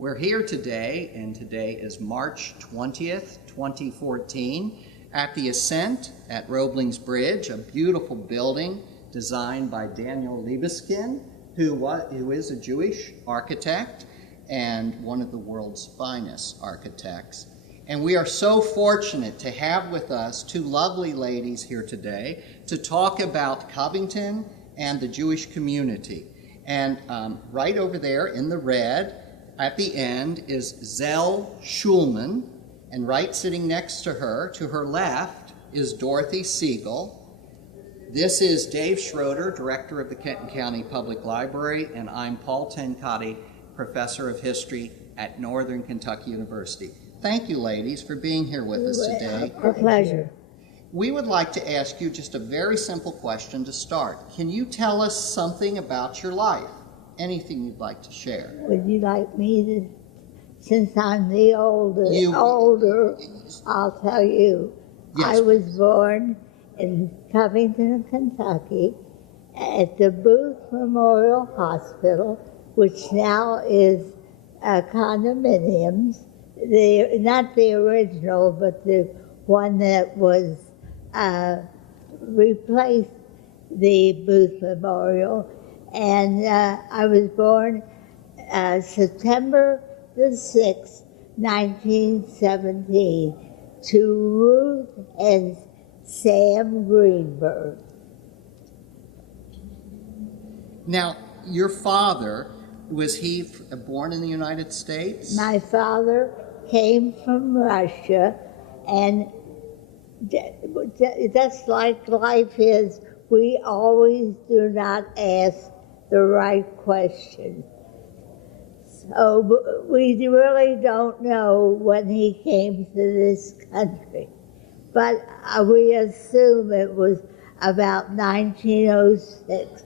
We're here today, and today is March 20th, 2014, at the Ascent at Roebling's Bridge, a beautiful building designed by Daniel Libeskind, who is a Jewish architect and one of the world's finest architects. And we are so fortunate to have with us two lovely ladies here today to talk about Covington and the Jewish community. And right over there in the red at the end is Zell Schulman, and right sitting next to her left, is Dorothy Siegel. This is Dave Schroeder, Director of the Kenton County Public Library, and I'm Paul Tenkate, Professor of History at Northern Kentucky University. Thank you, ladies, for being here with us today. A pleasure. We would like to ask you just a very simple question to start. Can you tell us something about your life? Anything you'd like to share? Would you like me to, since I'm the older, I'll tell you. Yes. I was born in Covington, Kentucky, at the Booth Memorial Hospital, which now is condominiums. Not the original, but the one that was replaced the Booth Memorial. And I was born September the 6th, 1917, to Ruth and Sam Greenberg. Now, your father, was he born in the United States? My father came from Russia, and just like life is, we always do not ask the right question. So we really don't know when he came to this country, but we assume it was about 1906.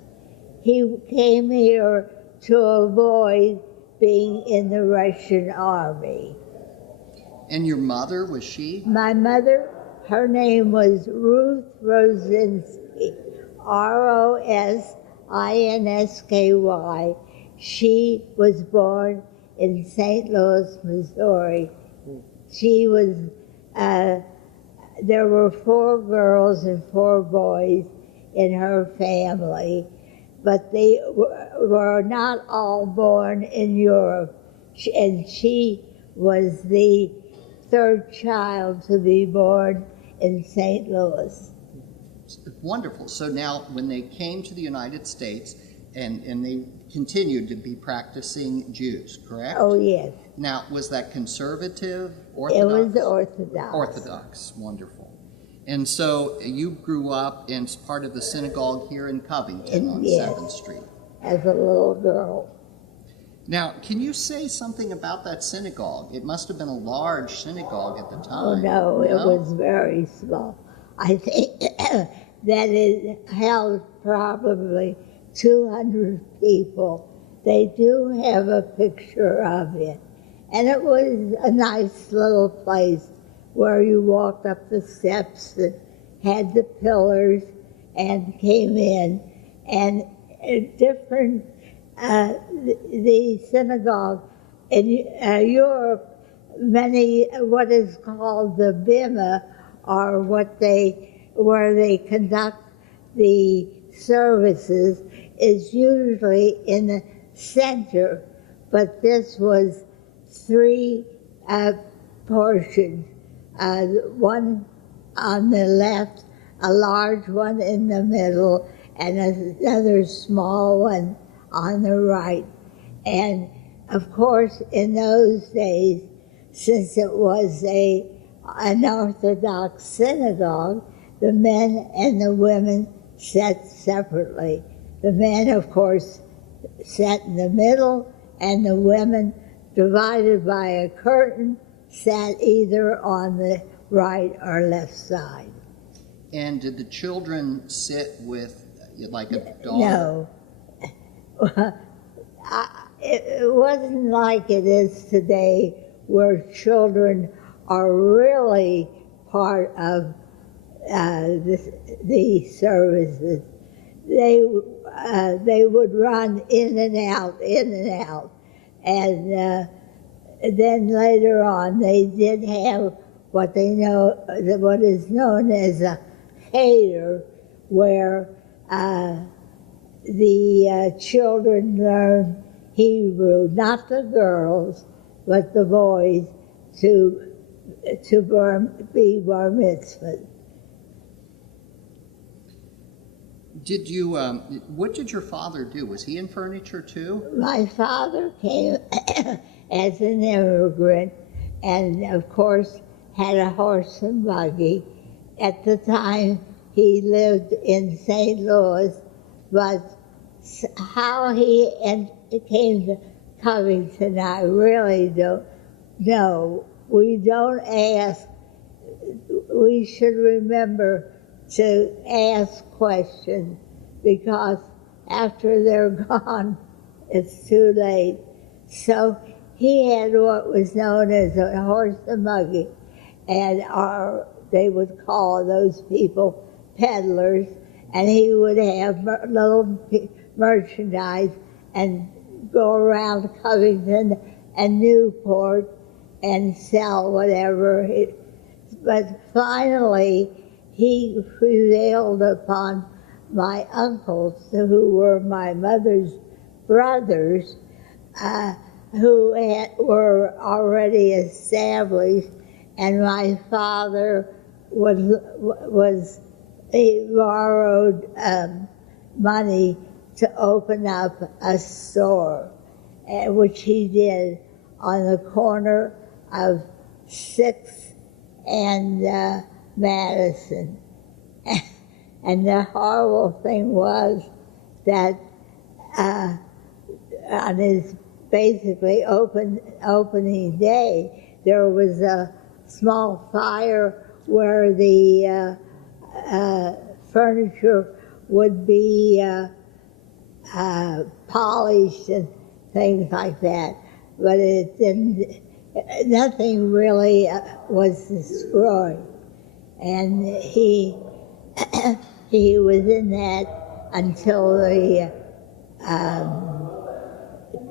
He came here to avoid being in the Russian army. And your mother, was she? My mother, her name was Ruth Rosinski, R-O-S-I-N-S-K-Y. She was born in St. Louis, Missouri. She was, there were 4 girls and 4 boys in her family, but they were not all born in Europe, and she was the 3rd child to be born in St. Louis. Wonderful. So now when they came to the United States, and they continued to be practicing Jews, correct? Oh, yes. Now, was that conservative, Orthodox? It was Orthodox. Orthodox, wonderful. And so you grew up in part of the synagogue here in Covington on yes, 7th Street. As a little girl. Now, can you say something about that synagogue? It must have been a large synagogue at the time. Oh, no, it was very small. I think that it held probably 200 people. They do have a picture of it. And it was a nice little place where you walked up the steps that had the pillars and came in. And different, the synagogue in Europe, many what is called the bima are where they conduct the services is usually in the center, but this was 3 portions, one on the left, a large one in the middle, and another small one on the right. And of course, in those days, since it was an Orthodox synagogue, the men and the women sat separately. The men, of course, sat in the middle, and the women, divided by a curtain, sat either on the right or left side. And did the children sit with, like a dog? No. It wasn't like it is today, where children are really part of the services. They would run in and out, and then later on, they did have what is known as a cheder, where the children learn Hebrew, not the girls, but the boys, to be bar mitzvah. Did you, what did your father do? Was he in furniture too? My father came as an immigrant and, of course, had a horse and buggy. At the time, he lived in St. Louis, but how he came to Covington, I really don't know. We don't ask. We should remember to ask questions, because after they're gone, it's too late. So he had what was known as a horse and buggy, and they would call those people peddlers, and he would have little merchandise and go around Covington and Newport and sell whatever. But finally, he prevailed upon my uncles, who were my mother's brothers, who were already established, and my father he borrowed money to open up a store, which he did on the corner of 6th and Madison. And the horrible thing was that on his basically opening day, there was a small fire where the furniture would be polished and things like that. But it didn't, nothing really was destroyed. And he was in that until the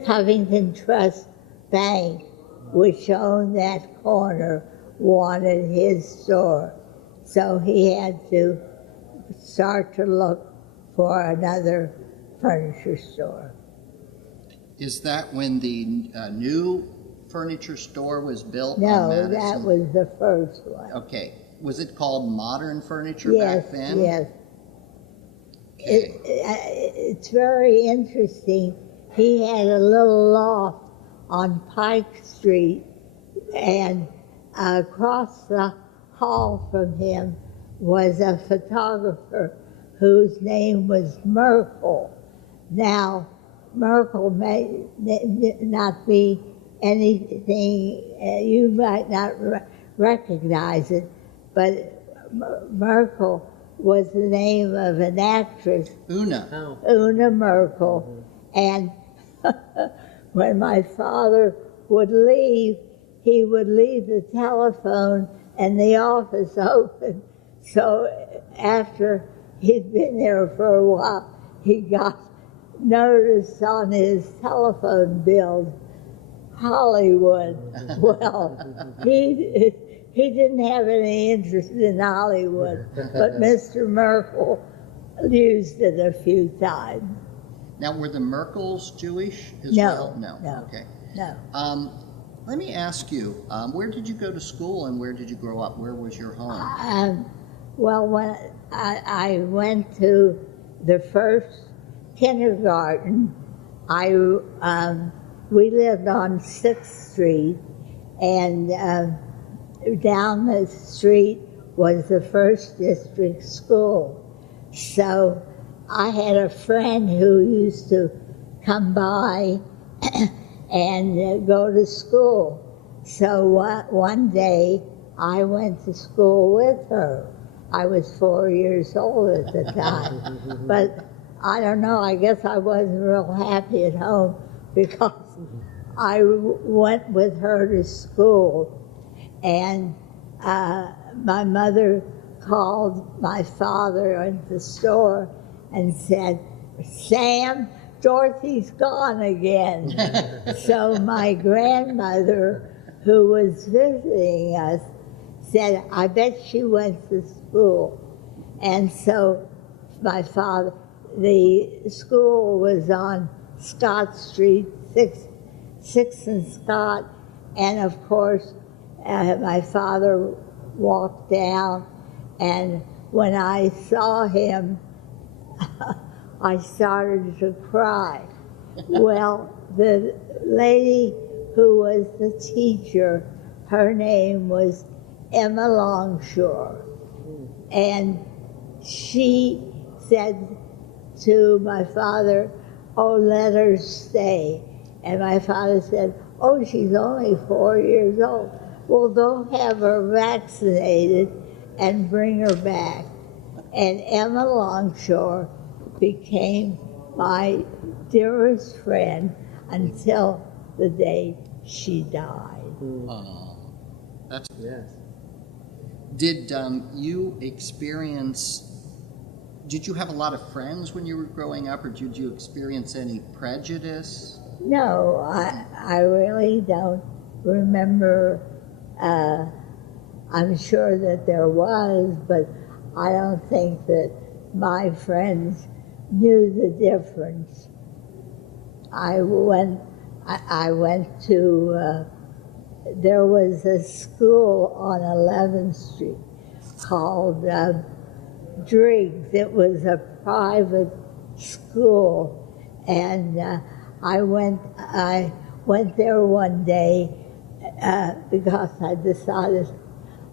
Covington Trust Bank, which owned that corner, wanted his store. So he had to start to look for another furniture store. Is that when the new furniture store was built? No, on Madison? that was the first one. Okay. Was it called Modern Furniture Yes, back then? yes. Okay. It's very interesting. He had a little loft on Pike Street, and across the hall from him was a photographer whose name was Merkel. Now, Merkel may not be anything, you might not recognize it, but Merkel was the name of an actress, Una Merkel. And when my father would leave, he would leave the telephone and the office open. So after he'd been there for a while, he got notice on his telephone bill, Hollywood. Well, he didn't have any interest in Hollywood, but Mr. Merkel used it a few times. Now, were the Merkels Jewish as No, well? No. Okay. No. Let me ask you, where did you go to school and where did you grow up? Where was your home? Well, when I went to the first kindergarten, we lived on 6th Street, and down the street was the first district school. So I had a friend who used to come by and go to school. So one day I went to school with her. I was 4 years old at the time. But I don't know, I guess I wasn't real happy at home because I went with her to school. And my mother called my father at the store and said, "Sam, Dorothy's gone again. So my grandmother, who was visiting us, said, I bet she went to school. And so my father, the school was on Scott Street, 6th and Scott, and of course, my father walked down, and when I saw him, I started to cry. Well, the lady who was the teacher, her name was Emma Longshore, and she said to my father, oh, let her stay. And my father said, oh, she's only 4 years old. Well, don't have her vaccinated and bring her back. And Emma Longshore became my dearest friend until the day she died. Oh, that's... Yes. Did you experience... Did you have a lot of friends when you were growing up, or did you experience any prejudice? No, I really don't remember. I'm sure that there was, but I don't think that my friends knew the difference. I went to, there was a school on 11th Street called Driggs. It was a private school, and I went there one day because I decided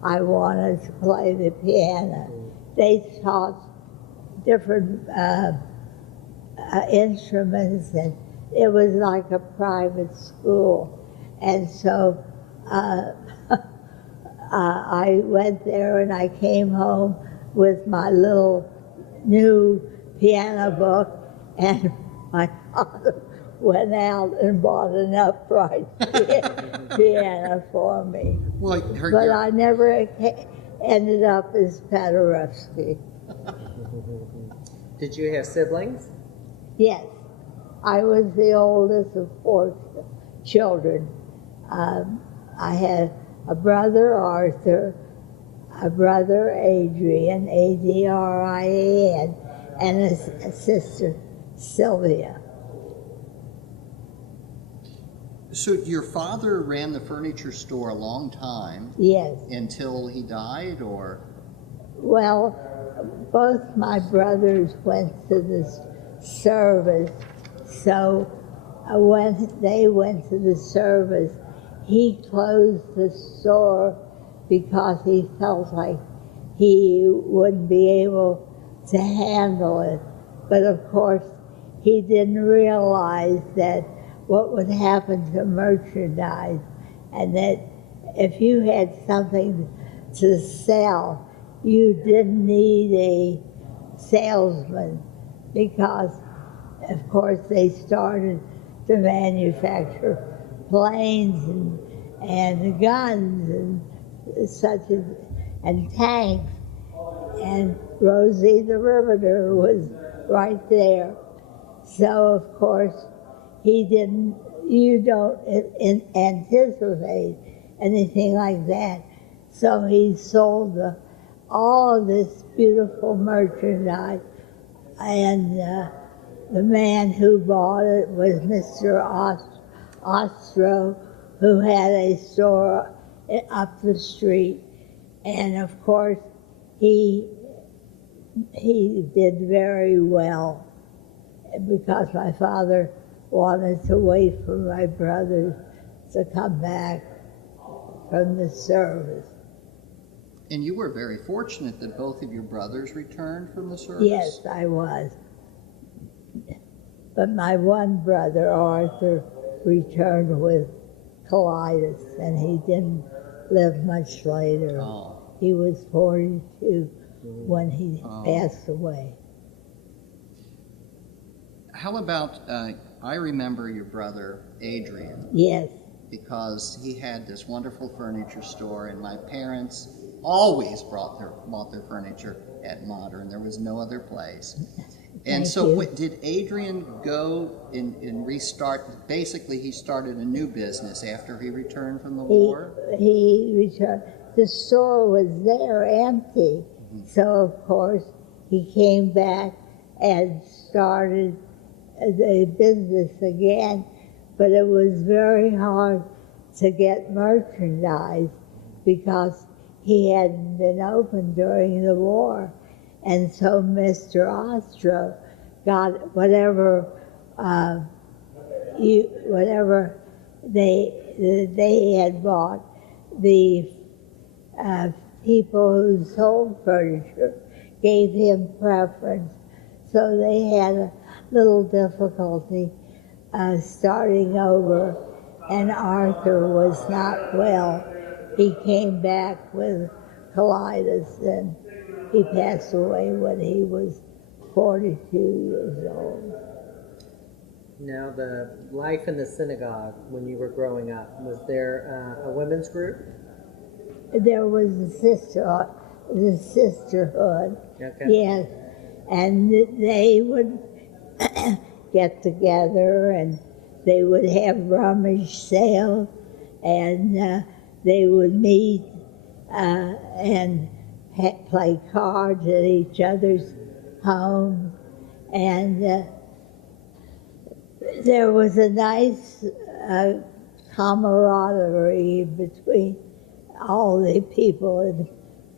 I wanted to play the piano. They taught different instruments, and it was like a private school. And so I went there, and I came home with my little new piano book, and my father went out and bought an upright piano for me. Well, But I never ended up as Paderewski. Did you have siblings? Yes, I was the oldest of 4 children. I had a brother, Arthur, a brother, Adrian, Adrian, and a sister, Sylvia. So your father ran the furniture store a long time? Yes. Until he died, or? Well, both my brothers went to the service, so when they went to the service, he closed the store because he felt like he wouldn't be able to handle it. But of course, he didn't realize that what would happen to merchandise, and that if you had something to sell, you didn't need a salesman, because of course they started to manufacture planes and guns and such as, and tanks, and Rosie the Riveter was right there. So of course you don't anticipate anything like that. So he sold all of this beautiful merchandise, and the man who bought it was Mr. Ostro, who had a store up the street. And of course, he did very well, because my father wanted to wait for my brothers to come back from the service. And you were very fortunate that both of your brothers returned from the service? Yes, I was. But my one brother, Arthur, returned with colitis, and he didn't live much later. Oh. He was 42 when he passed away. How about, I remember your brother, Adrian. Yes. Because he had this wonderful furniture store, and my parents always bought their furniture at Modern. There was no other place. And Thank so you. did Adrian go and restart? Basically, he started a new business after he returned from the war? He returned. The store was there empty. So, of course, he came back and started the business again. But it was very hard to get merchandise because he hadn't been open during the war. And so Mr. Ostro got whatever they had bought. The people who sold furniture gave him preference. So they had a little difficulty starting over, and Arthur was not well. He came back with colitis, and he passed away when he was 42 years old. Now, the life in the synagogue when you were growing up, was there a women's group? There was the sisterhood, Okay. yes, and they would get together and they would have rummage sales, and they would meet and play cards at each other's homes, and there was a nice camaraderie between all the people in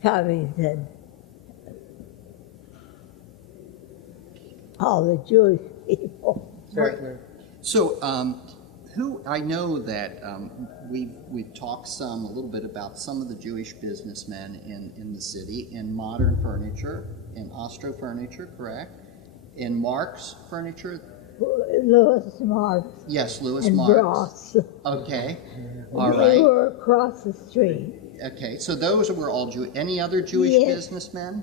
Covington, all the Jewish people. Certainly. So, I know that we've talked a little bit about some of the Jewish businessmen in the city, in Modern Furniture, in Ostro Furniture, correct? In Marks Furniture? Louis Marks. Yes, Louis and Marks. Ross. Okay, all They right. were across the street. Okay, so those were all Jewish. Any other Jewish Yes. businessmen?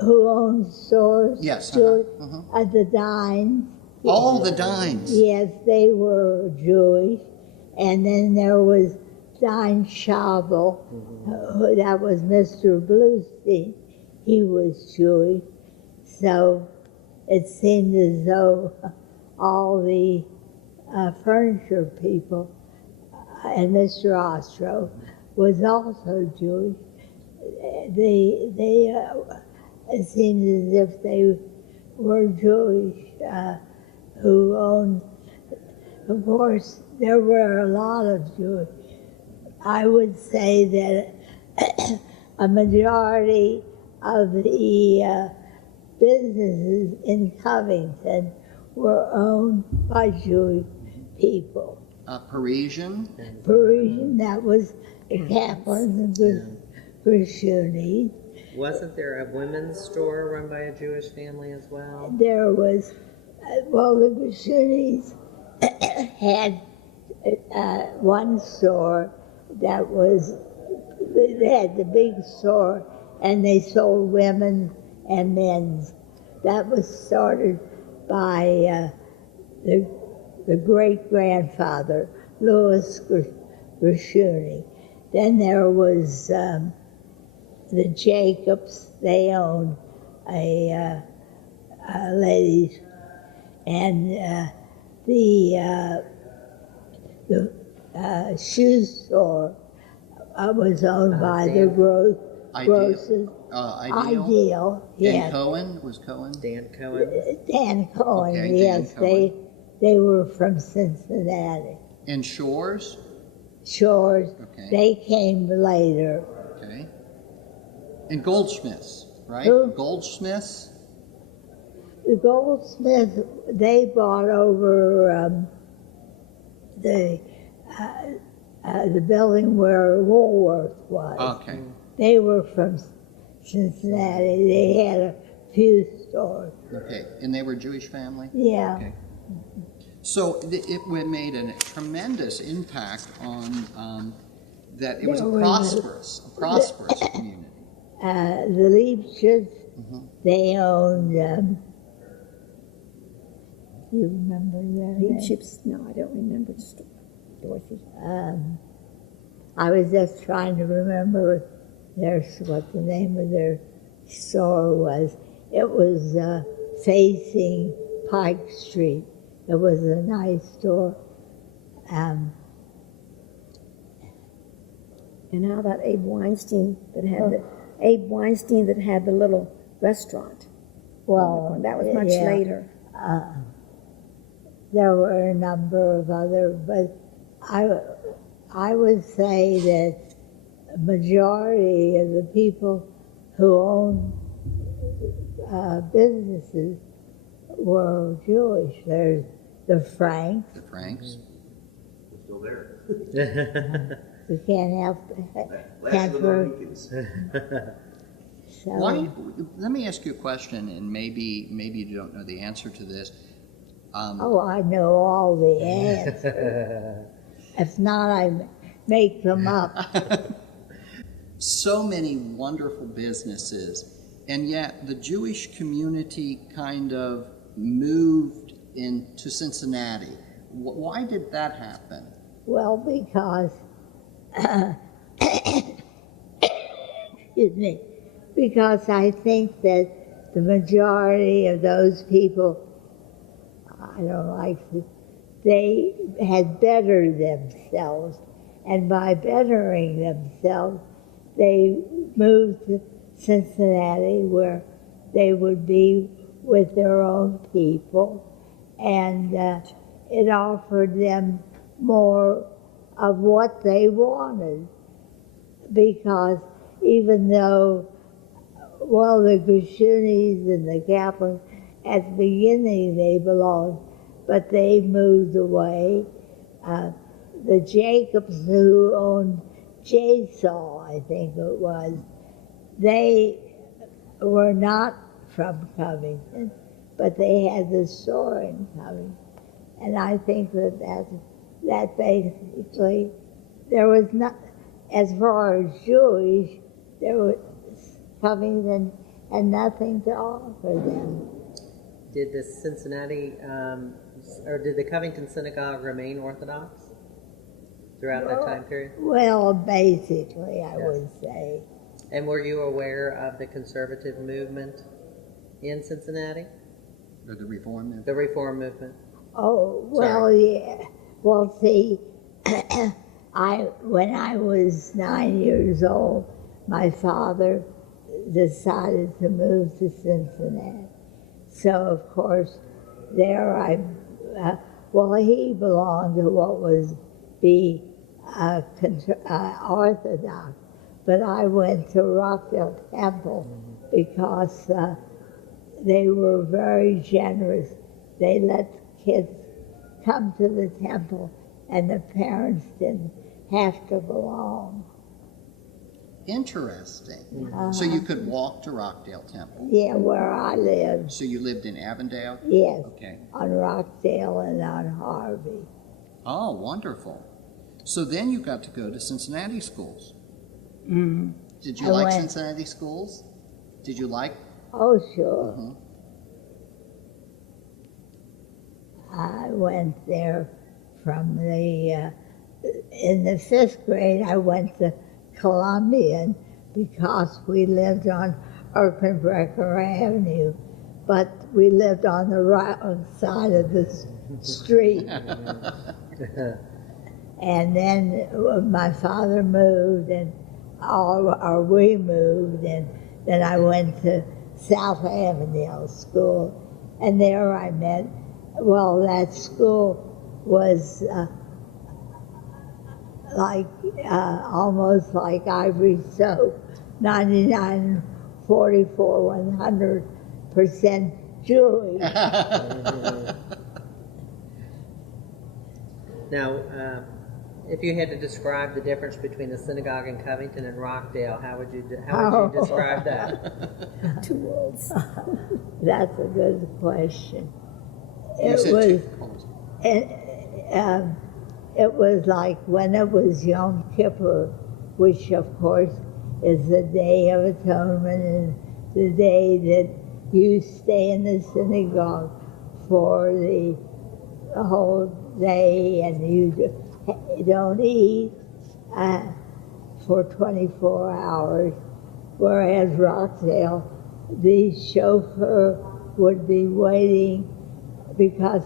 Who owned stores? Yes, Jewish, uh-huh. at the Dines. All the Dines. Yes, they were Jewish. And then there was Dine Schabel, that was Mr. Bluestein. He was Jewish. So it seemed as though all the furniture people, and Mr. Ostro was also Jewish. It seemed as if they were Jewish who owned. Of course, there were a lot of Jewish. I would say that a majority of the businesses in Covington were owned by Jewish people. Parisian? Parisian, that was the Kaplans and Grishuni. Wasn't there a women's store run by a Jewish family as well? There was, the Grishunis had one store that was, they had the big store and they sold women's and men's. That was started by the great-grandfather, Louis Grishuni. Then there was the Jacobs. They owned a ladies, and the shoe store was owned by the grocers. Ideal, Dan yes. Cohen? Was Cohen? Dan Cohen? Dan Cohen, Okay, yes. Dan Cohen. They were from Cincinnati. And Shores? Shores, Okay. they came later. Okay. And Goldsmiths, right? Who? Goldsmiths? The Goldsmiths, they bought over the building where Woolworth was. Okay. They were from Cincinnati. They had a few stores. Okay. And they were a Jewish family? Yeah. Okay. So it made a tremendous impact on that. It was a prosperous community. The Leibsches, they owned, you remember their name? Chips? No, I don't remember the story. Dorothy. I was just trying to remember what the name of their store was. It was facing Pike Street. It was a nice store. And how about Abe Weinstein that had the little restaurant? Well, That was much yeah, later. there were a number of other, but I would say that a majority of the people who owned businesses were Jewish. There's the Franks. The Franks. We're still there. We can't help Last of the Mohicans. So, Let me ask you a question, and maybe you don't know the answer to this. oh, I know all the answers. If not, I make them up. So many wonderful businesses, and yet the Jewish community kind of moved into Cincinnati. Why did that happen? Well, because, excuse me, because I think that the majority of those people, I don't like to, they had bettered themselves, and by bettering themselves, they moved to Cincinnati where they would be with their own people, and it offered them more of what they wanted, because even though, well, the Gushunis and the Catholics, at the beginning they belonged, but they moved away. The Jacobs, who owned J-Saw, I think it was, they were not from Covington, but they had the store in Covington. And I think that basically, there was not, as far as Jewish, there was Covington had nothing to offer them. Did the Cincinnati, or did the Covington synagogue remain Orthodox throughout that time period? Well, basically, I would say. And were you aware of the conservative movement in Cincinnati? Or the Reform movement? The Reform movement? Oh, well, yeah. Well, see, when I was 9 years old, my father decided to move to Cincinnati. So, of course, there he belonged to what was the Orthodox, but I went to Rockdale Temple because they were very generous. They let kids come to the temple, and the parents didn't have to belong. Interesting. So you could walk to Rockdale Temple. Yeah, where I lived. So you lived in Avondale? Yes. Okay. On Rockdale and on Harvey. Oh, wonderful. So then you got to go to Cincinnati schools. Mm-hmm. Did you like Cincinnati schools? Did you like? Oh, sure. Mm-hmm. I went there from in the 5th grade, I went to Columbian because we lived on Erkenbrecher Avenue, but we lived on the wrong side of the street. And then my father moved, and we moved, and then I went to South Avondale School, and there I met. Well, that school was almost like Ivory Soap, 99, 44, 100% Jewish. Now, if you had to describe the difference between the synagogue in Covington and Rockdale, how would you describe that? Two worlds. That's a good question. It was like when it was Yom Kippur, which of course is the Day of Atonement and the day that you stay in the synagogue for the whole day and you don't eat for 24 hours, whereas Rockdale, the chauffeur would be waiting because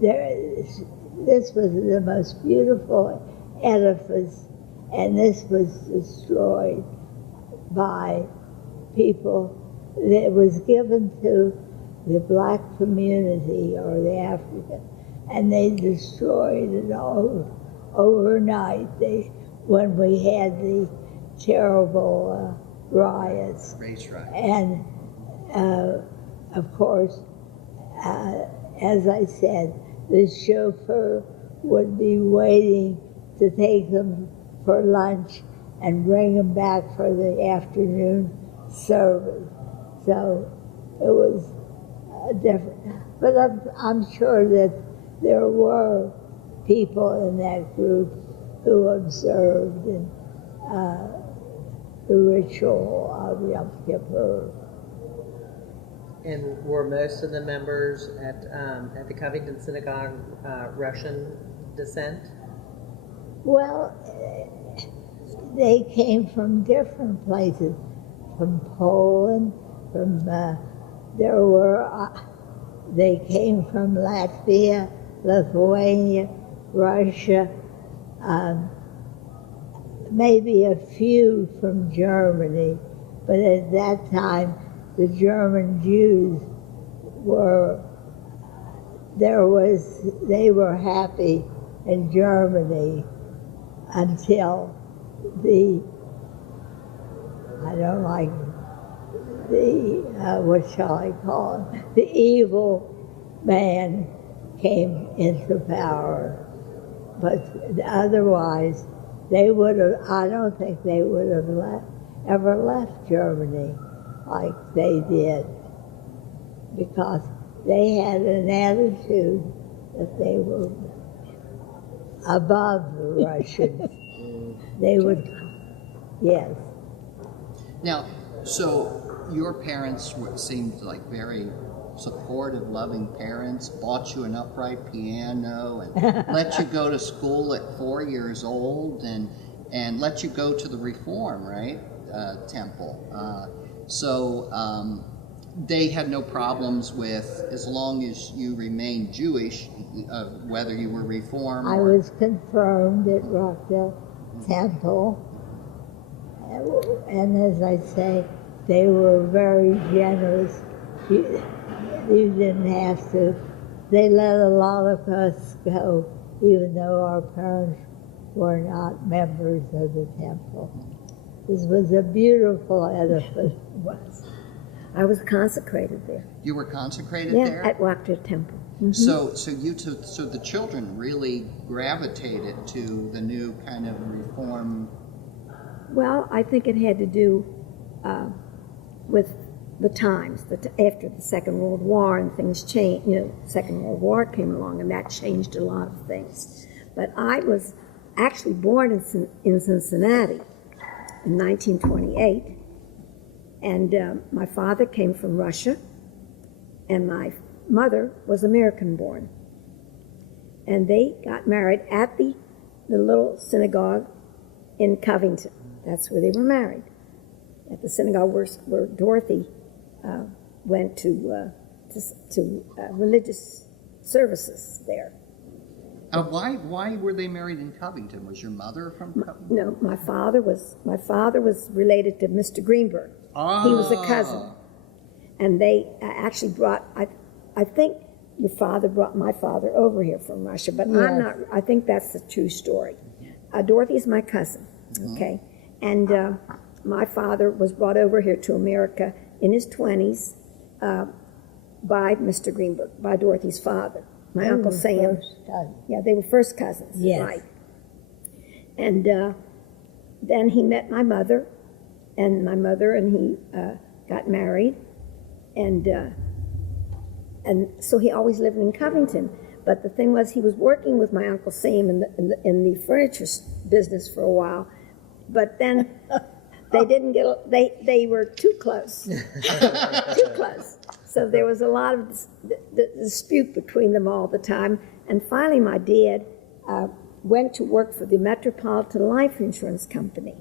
this was the most beautiful edifice, and this was destroyed by people. It was given to the black community or the African, and they destroyed it all overnight. When we had the terrible riots, Race riot. and of course, as I said, the chauffeur would be waiting to take them for lunch and bring them back for the afternoon service. So it was different. But I'm sure that there were people in that group who observed the ritual of Yom Kippur. And were most of the members at the Covington Synagogue Russian descent? Well, they came from different places, from Poland, from they came from Latvia, Lithuania, Russia, maybe a few from Germany, but at that time the German Jews they were happy in Germany until what shall I call it? The evil man came into power. But otherwise, I don't think they would have ever left Germany like they did, because they had an attitude that they were above the Russians. They would, yes. Now, so your parents seemed like very supportive, loving parents, bought you an upright piano and let you go to school at 4 years old and let you go to the Reform, right, temple. So they had no problems with, as long as you remained Jewish, whether you were Reform I was confirmed at Rockdale Temple, and as I say, they were very generous. You didn't have to. They let a lot of us go, even though our parents were not members of the temple. This was a beautiful edifice. It was. I was consecrated there. You were consecrated Yeah, there? at Rockdale Temple. Mm-hmm. So the children really gravitated to the new kind of Reform. Well, I think it had to do with the times. After the Second World War and things changed, Second World War came along and that changed a lot of things. But I was actually born in Cincinnati in 1928, and my father came from Russia, and my mother was American-born. And they got married at the little synagogue in Covington. That's where they were married, at the synagogue where Dorothy went to religious services there. Why were they married in Covington? Was your mother from Covington? No, my father was related to Mr. Greenberg. He was a cousin, and they actually brought. I think your father brought my father over here from Russia, but Yes. I'm not. I think that's the true story. Dorothy's my cousin, okay, and my father was brought over here to America in his 20s by Mr. Greenberg, by Dorothy's father, my Uncle Sam. Yeah, they were first cousins, Yes. right? And then he met my mother, and he got married, and so he always lived in Covington. But the thing was, he was working with my Uncle Sam in the furniture business for a while, but then they didn't get. They were too close, too close. So there was a lot of dispute between them all the time. And finally, my dad went to work for the Metropolitan Life Insurance Company.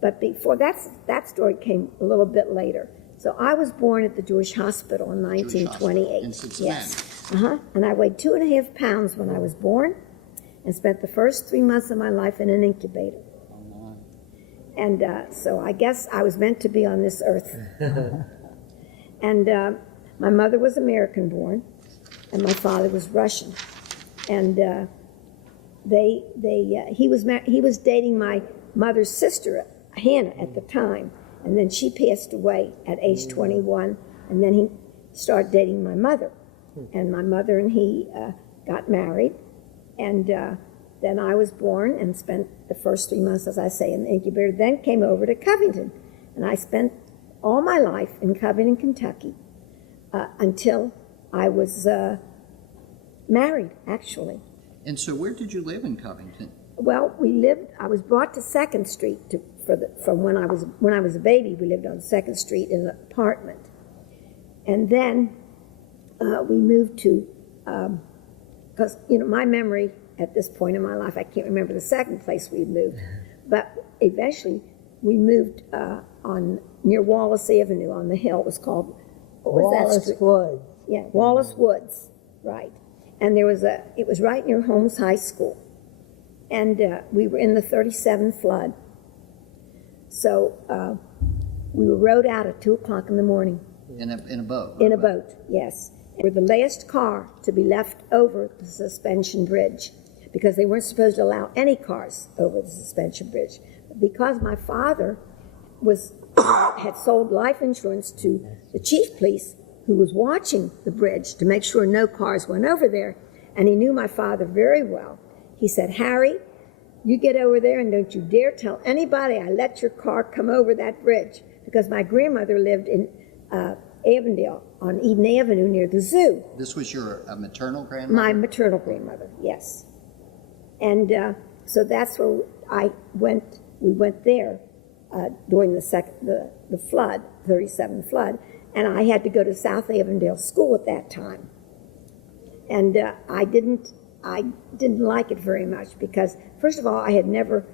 But before that story came a little bit later. So I was born at the Jewish Hospital in Jewish 1928. Hospital in Cincinnati. Yes. And I weighed 2.5 pounds when I was born and spent the first 3 months of my life in an incubator. And so I guess I was meant to be on this earth. And my mother was American born, and my father was Russian. And he was dating my mother's sister, Hannah, at the time. And then she passed away at age 21, and then he started dating my mother. And my mother and he got married, and then I was born and spent the first 3 months, as I say, in the incubator, then came over to Covington. And I spent all my life in Covington, Kentucky, until I was married, actually. And so where did you live in Covington? Well, I was brought to 2nd Street from when I was a baby. We lived on 2nd Street in an apartment. And then we moved to, because, my memory at this point in my life, I can't remember the second place we moved. But eventually we moved near Wallace Avenue on the hill. It was called, what was that Wallace street? Woods. Yeah, Wallace Woods, right. And it was right near Holmes High School. And we were in the 37 flood. So we were rowed out at 2 o'clock in the morning. In a boat? In a boat, yes. We were the last car to be left over the suspension bridge because they weren't supposed to allow any cars over the suspension bridge. Because my father had sold life insurance to the chief police who was watching the bridge to make sure no cars went over there, and he knew my father very well. He said, "Harry, you get over there and don't you dare tell anybody I let your car come over that bridge," because my grandmother lived in Avondale on Eden Avenue near the zoo. This was your maternal grandmother? My maternal grandmother, yes. And so that's where we went there during the flood, 37 flood, and I had to go to South Avondale School at that time. And I didn't like it very much because, first of all, I had never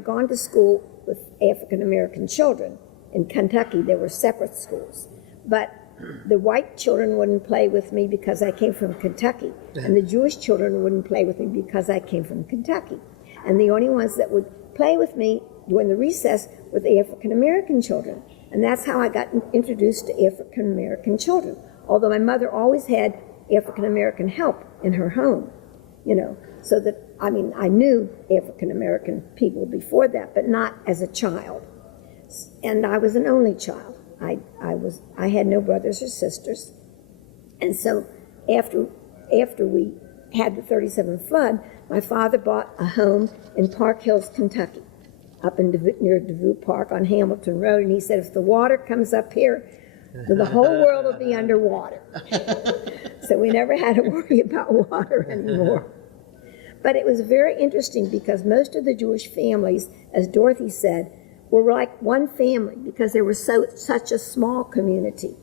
gone to school with African American children. In Kentucky, there were separate schools, but the white children wouldn't play with me because I came from Kentucky, and the Jewish children wouldn't play with me because I came from Kentucky. And the only ones that would play with me during the recess were the African American children, and that's how I got introduced to African American children. Although my mother always had African American help in her home, so that, I knew African American people before that, but not as a child. And I was an only child. I had no brothers or sisters. And so after we had the 37 flood, my father bought a home in Park Hills, Kentucky, up near DeVue Park on Hamilton Road, and he said, if the water comes up here, then the whole world will be underwater. So we never had to worry about water anymore. But it was very interesting because most of the Jewish families, as Dorothy said, were like one family because there was such a small community.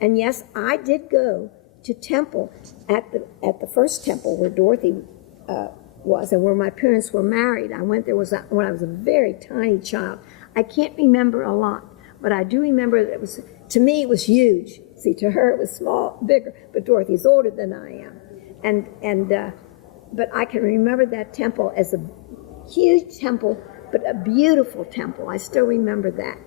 And yes, I did go to temple at the first temple where Dorothy was and where my parents were married. I went there when I was a very tiny child. I can't remember a lot, but I do remember that to me it was huge. See, to her it was small, bigger, but Dorothy's older than I am. But I can remember that temple as a huge temple, but a beautiful temple. I still remember that.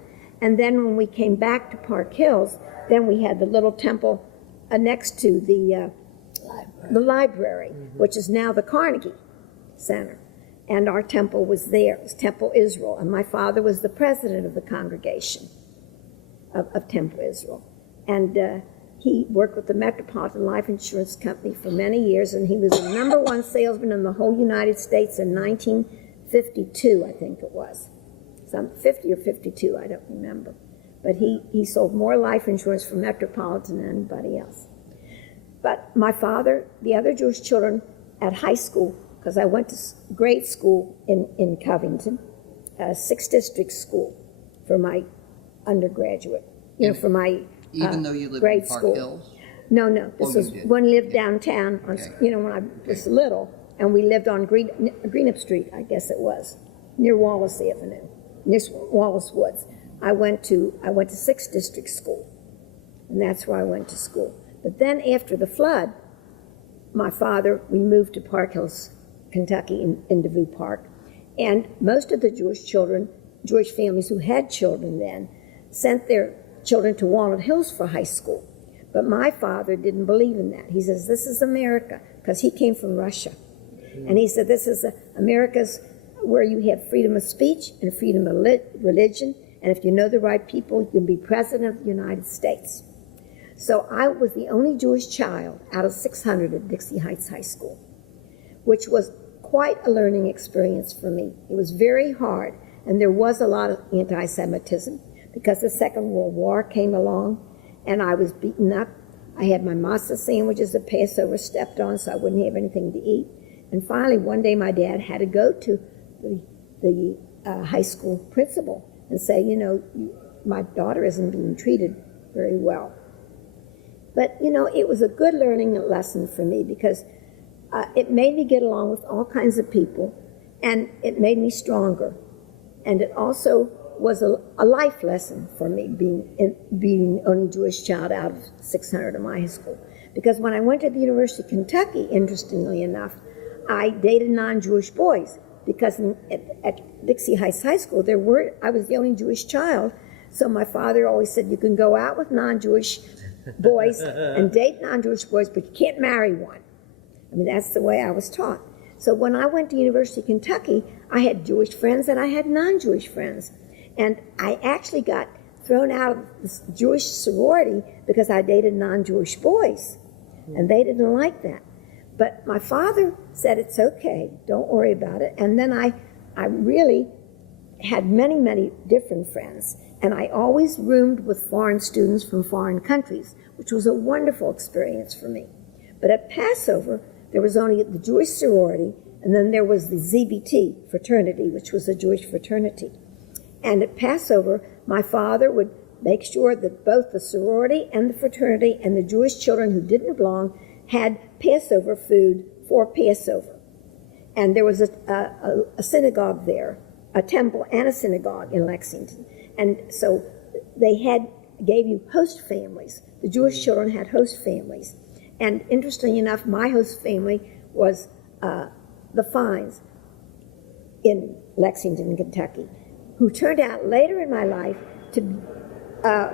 And then when we came back to Park Hills, then we had the little temple next to the library, which is now the Carnegie Center. And our temple was there. It was Temple Israel. And my father was the president of the congregation of Temple Israel. And he worked with the Metropolitan Life Insurance Company for many years, and he was the #1 salesman in the whole United States in 1952, I think it was. Some 50 or 52, I don't remember. But he sold more life insurance for Metropolitan than anybody else. But my father, the other Jewish children at high school, because I went to grade school in Covington, 6th District School for my undergraduate, for my Even though you lived grade in Park school. Hills? No. This was when we lived downtown, when I was little, and we lived on Greenup Street, I guess it was, near Wallace Avenue, near Wallace Woods. I went to 6th District School, and that's where I went to school. But then after the flood, we moved to Park Hills, Kentucky, in DeVue Park, and most of the Jewish families who had children then, sent their children to Walnut Hills for high school. But my father didn't believe in that. He says, this is America, because he came from Russia. And he said, this is America's where you have freedom of speech and freedom of religion, and if you know the right people, you can be president of the United States. So I was the only Jewish child out of 600 at Dixie Heights High School, which was quite a learning experience for me. It was very hard, and there was a lot of anti-Semitism because the Second World War came along, and I was beaten up. I had my matzah sandwiches at Passover stepped on so I wouldn't have anything to eat. And finally, one day my dad had to go to the high school principal and say, my daughter isn't being treated very well. But, it was a good learning lesson for me because it made me get along with all kinds of people, and it made me stronger. And it also was a life lesson for me, being the only Jewish child out of 600 in my high school. Because when I went to the University of Kentucky, interestingly enough, I dated non-Jewish boys. Because at Dixie Heights High School, I was the only Jewish child, so my father always said, you can go out with non-Jewish boys and date non-Jewish boys, but you can't marry one. I mean, that's the way I was taught. So when I went to University of Kentucky, I had Jewish friends and I had non-Jewish friends. And I actually got thrown out of the Jewish sorority because I dated non-Jewish boys. And they didn't like that. But my father said, it's okay, don't worry about it. And then I really had many, many different friends. And I always roomed with foreign students from foreign countries, which was a wonderful experience for me. But at Passover, there was only the Jewish sorority, and then there was the ZBT fraternity, which was a Jewish fraternity. And at Passover, my father would make sure that both the sorority and the fraternity and the Jewish children who didn't belong had Passover food for Passover. And there was a synagogue there, a temple and a synagogue in Lexington. And so they gave you host families. The Jewish children had host families. And interestingly enough, my host family was the Fines in Lexington, Kentucky, who turned out later in my life to be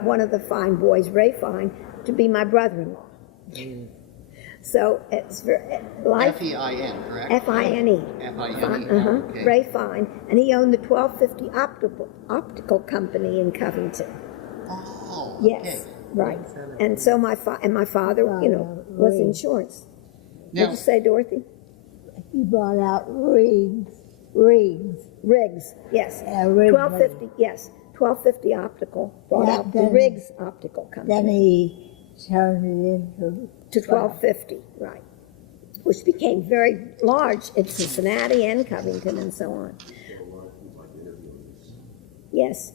one of the Fine boys, Ray Fine, to be my brother-in-law. So it's life. F-E-I-N, correct? F-I-N-E. F-I-N-E. Okay. Ray Fine, and he owned the 1250 optical company in Covington. Oh, Yes, okay. right. And so my father, was insurance. Now, Did you say, Dorothy? He brought out Riggs. Riggs, yes. Riggs. 1250, yes. 1250 Optical brought out the Riggs Optical Company. Then he turned it into to 1250, right, which became very large in Cincinnati and Covington and so on. Yes,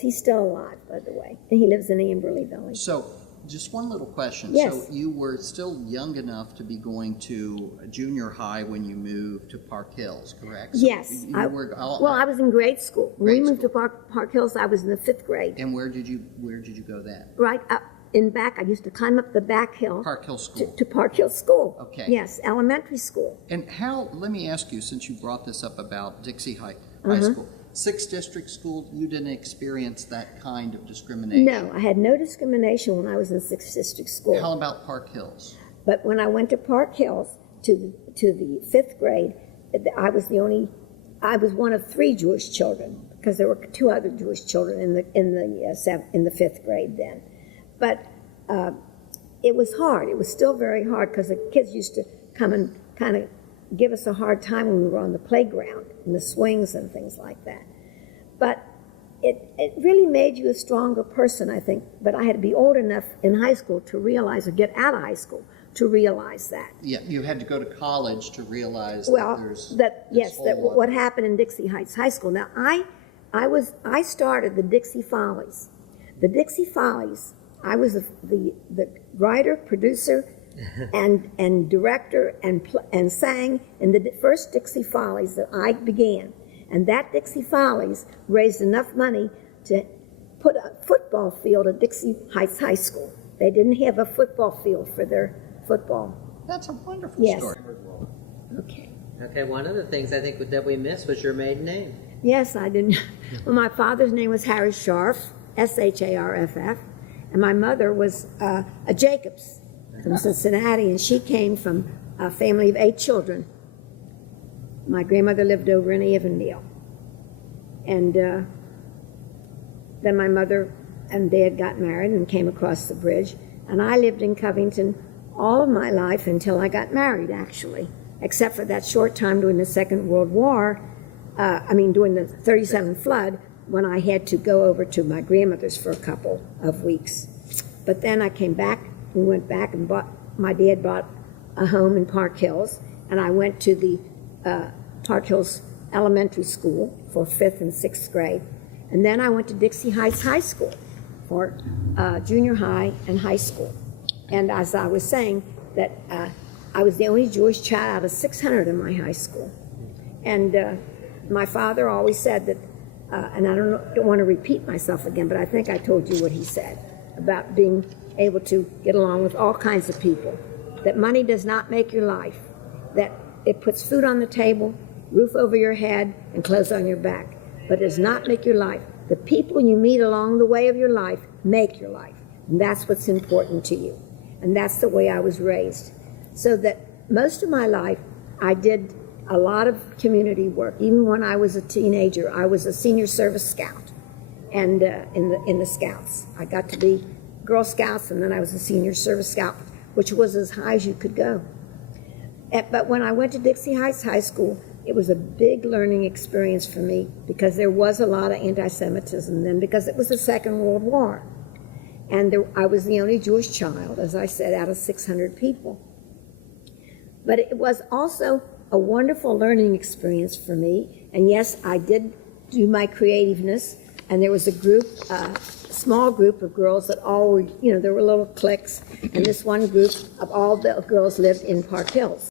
he's still alive, by the way, and he lives in Amberley Village. so just one little question. Yes. So you were still young enough to be going to junior high when you moved to Park Hills, correct? So Yes. you I was in grade school. When we moved to Park Hills, I was in the 5th grade. And where did you go then? Right up in back, I used to climb up the back hill Park Hill School. to Park Hill School. Okay. Yes, elementary school. And let me ask you, since you brought this up about Dixie High Uh-huh. School, 6th District School, you didn't experience that kind of discrimination? No, I had no discrimination when I was in 6th District School. How about Park Hills? But when I went to Park Hills to the 5th grade, I was one of 3 Jewish children because there were 2 other Jewish children in the 5th grade then. But it was hard. It was still very hard because the kids used to come and kind of give us a hard time when we were on the playground and the swings and things like that. But it really made you a stronger person, I think. But I had to be old enough in high school to realize, or get out of high school to realize that. Yeah, you had to go to college to realize Well, that there's what happened in Dixie Heights High School. Now, I started the Dixie Follies. The Dixie Follies, I was the writer, producer, and director, and sang in the first Dixie Follies that I began. And that Dixie Follies raised enough money to put a football field at Dixie Heights High School. They didn't have a football field for their football. That's a wonderful Yes. story. Okay. Okay, one of the things I think that we missed was your maiden name. Yes, I didn't. Well, my father's name was Harry Scharf, Scharff, and my mother was a Jacobs from Cincinnati, and she came from a family of 8 children. My grandmother lived over in Avondale. And then my mother and dad got married and came across the bridge, and I lived in Covington all of my life until I got married, actually, except for that short time during the Second World War, during the 37 flood, when I had to go over to my grandmother's for a couple of weeks. But then I came back, we went back and my dad bought a home in Park Hills, and I went to the Park Hills Elementary School for 5th and 6th grade. And then I went to Dixie Heights High School for junior high and high school. And as I was saying, that I was the only Jewish child out of 600 in my high school. And my father always said that, and I don't want to repeat myself again, but I think I told you what he said about being able to get along with all kinds of people, that money does not make your life, that it puts food on the table, roof over your head, and clothes on your back, but does not make your life. The people you meet along the way of your life make your life, and that's what's important to you. And that's the way I was raised. So that most of my life, I did a lot of community work. Even when I was a teenager, I was a senior service scout, and in the Scouts. I got to be Girl Scouts, and then I was a senior service scout, which was as high as you could go. But when I went to Dixie Heights High School, it was a big learning experience for me because there was a lot of anti-Semitism then, because it was the Second World War. And I was the only Jewish child, as I said, out of 600 people. But it was also a wonderful learning experience for me. And yes, I did do my creativeness, and there was a group, small group of girls that all were, there were little cliques, and this one group of all the girls lived in Park Hills.